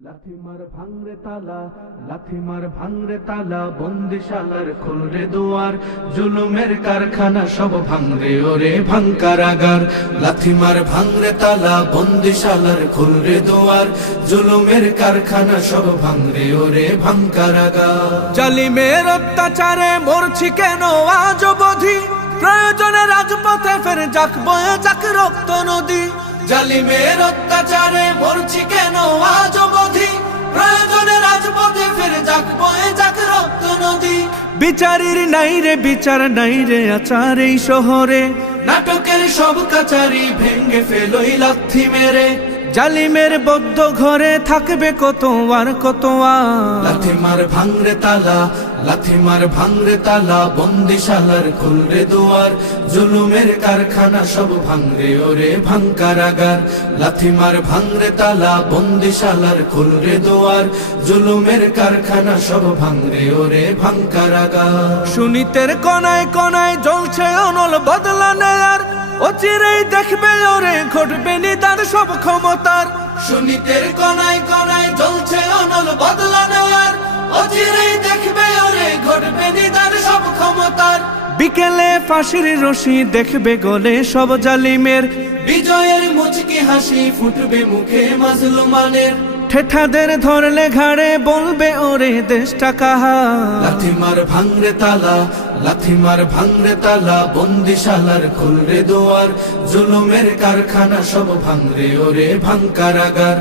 লাথিমার ভাঙরে তালা, লাথিমার ভাঙরে তালা, বন্দিশালার খুলরে দুয়ার, জুলুমের কারখানা সব ভাঙরে ওরে ভাঙকারাগার। লাথিমার ভাঙরে তালা, বন্দিশালার খুলরে দুয়ার, জুলুমের কারখানা সব ভাঙরে ওরে ভাঙকারাগার। জালিমের অত্যাচারে মরছি কেন আজ অবধি, প্রয়োজনে রাজপথে ফের যাক বয়ে যাক রক্ত নদী। জালিমের অত্যাচারে মরছি কেন আজ অবধি, প্রয়োজনে রাজপথে ফের যাক বয়ে যাক রক্ত নদী। বিচারের নাই রে বিচার নাই রে আচার এই শহরে, নাটকের সব কাচারি ভেঙ্গে ফেলোই লাথি মেরে। জালিমের বদ্ধ ঘরে থাকবে কত আর কত আর। লাথিমার ভাঙরে তালা, লাথিমার ভাঙরে তালা, বন্দিশালার খুলরে দুয়ার, জুলুমের কারখানা সব ভাঙরে ওরে ভাঙকারাগার। লাথিমার ভাঙরে তালা, বন্দিশালার খুলরে দুয়ার, জুলুমের কারখানা সব ভাঙরে ওরে ভাঙকারাগার। সুনীতের কনায় কনায় জ্বলছে অনল বদলা নেয়ার, অচিরেই দেখবে ওরে ঘটবে নিদান সব ক্ষমতার। সুনীতের কনায় কনায় জ্বলছে অনল বদলা নেওয়ার, অচিরেই দেখবে ওরে ঘটবে নিদান সব ক্ষমতার। বিকেলে ফাঁসির রশি দেখবে গলে সব জালিমের, বিজয়ের মুচকি হাসি ফুটবে মুখে মাজলুমানের। ঠেঠাদের ধরলে ঘাড়ে বলবে ওরে দেশটা কাহার। লাথিমার ভাঙরে তালা, লাথিমার ভাঙরে তালা, বন্দিশালার খুলরে দুয়ার, জুলুমের কারখানা সব ভাঙরে ওরে ভাঙকারাগার।